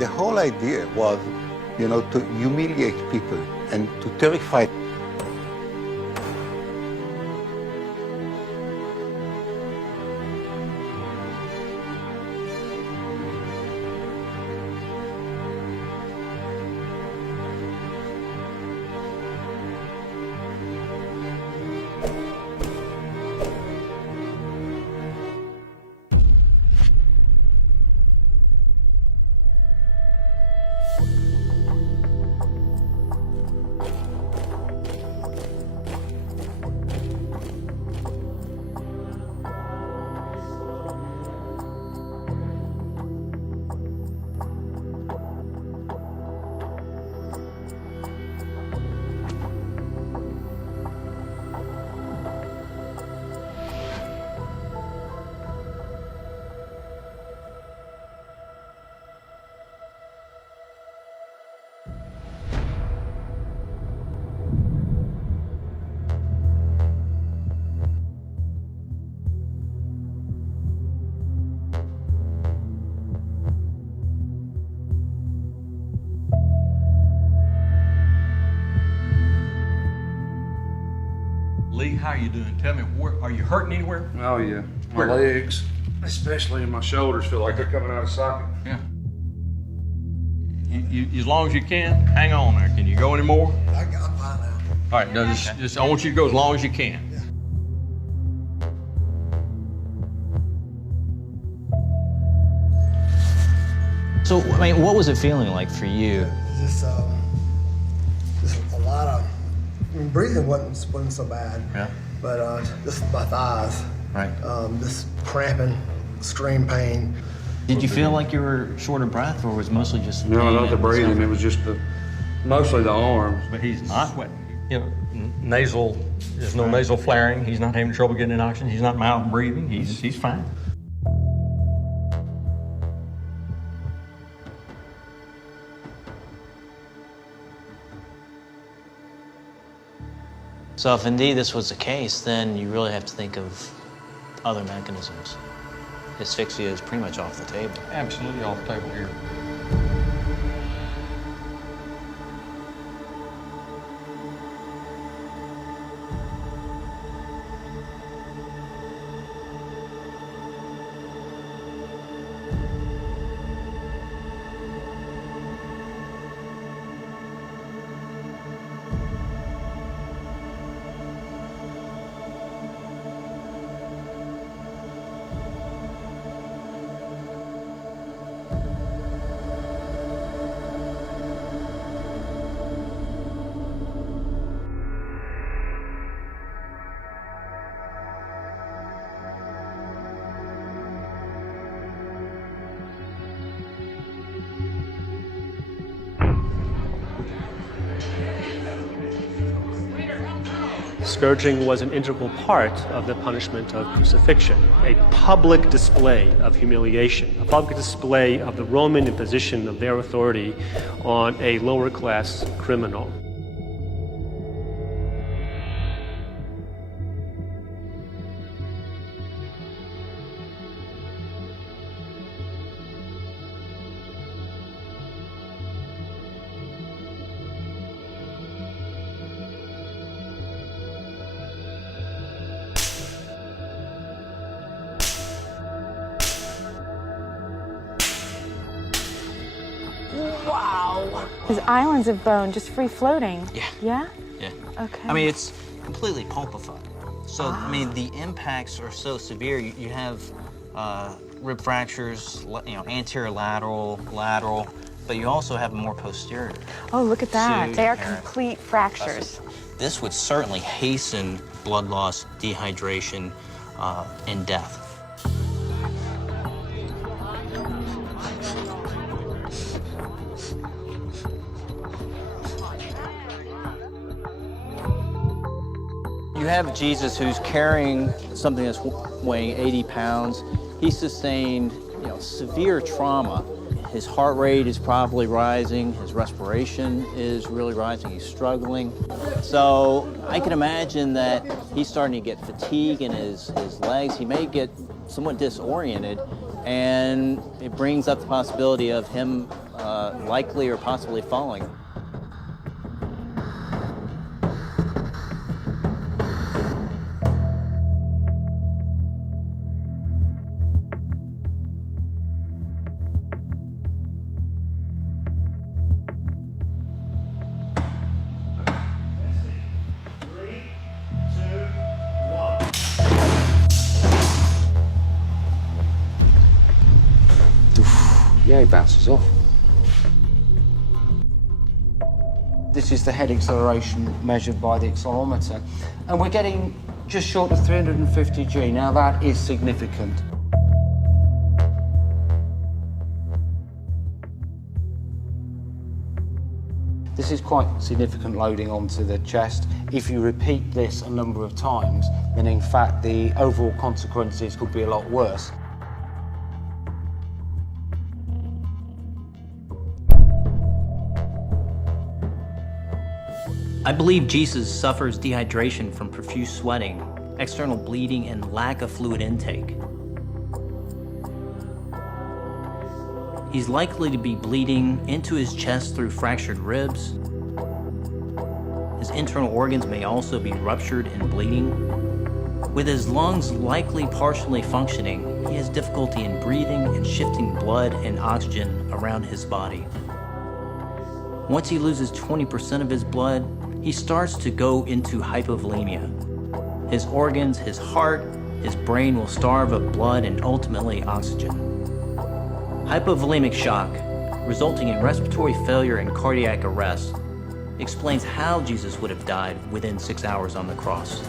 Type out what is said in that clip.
The whole idea was, to humiliate people and to terrify. Lee, how are you doing? Tell me, are you hurting anywhere? Oh yeah, my legs, especially in my shoulders, feel like they're coming out of socket. Yeah. As long as you can, hang on there. Can you go anymore? I'm fine now. All right, no, just I want you to go as long as you can. So, I mean, what was it feeling like for you? Just a lot of, breathing wasn't so bad. Yeah. But just my thighs. Right. Just cramping, extreme pain. Did you feel like you were short of breath, or was it mostly just No, pain not the and breathing. suffering? It was just mostly the arms. But he's not, nasal, there's no nasal flaring. He's not having trouble getting in oxygen. He's not mouth breathing. He's fine. So if indeed this was the case, then you really have to think of other mechanisms. Asphyxia is pretty much off the table. Absolutely off the table here. Scourging was an integral part of the punishment of crucifixion, a public display of humiliation, a public display of the Roman imposition of their authority on a lower class criminal. Wow. There's islands of bone just free floating. Yeah. Yeah? Yeah. Okay. I mean, it's completely pulpified. So, I mean, the impacts are so severe. You have rib fractures, anterior lateral, but you also have more posterior. Oh, look at that. So They are apparent. complete fractures. This would certainly hasten blood loss, dehydration, and death. You have Jesus who's carrying something that's weighing 80 pounds. He sustained, severe trauma. His heart rate is probably rising. His respiration is really rising. He's struggling. So I can imagine that he's starting to get fatigue in his legs. He may get somewhat disoriented, and it brings up the possibility of him likely or possibly falling. Yeah, he bounces off. This is the head acceleration measured by the accelerometer, and we're getting just short of 350 G. Now that is significant. This is quite significant loading onto the chest. If you repeat this a number of times, then in fact the overall consequences could be a lot worse. I believe Jesus suffers dehydration from profuse sweating, external bleeding, and lack of fluid intake. He's likely to be bleeding into his chest through fractured ribs. His internal organs may also be ruptured and bleeding. With his lungs likely partially functioning, he has difficulty in breathing and shifting blood and oxygen around his body. Once he loses 20% of his blood, he starts to go into hypovolemia. His organs, his heart, his brain will starve of blood and ultimately oxygen. Hypovolemic shock, resulting in respiratory failure and cardiac arrest, explains how Jesus would have died within 6 hours on the cross.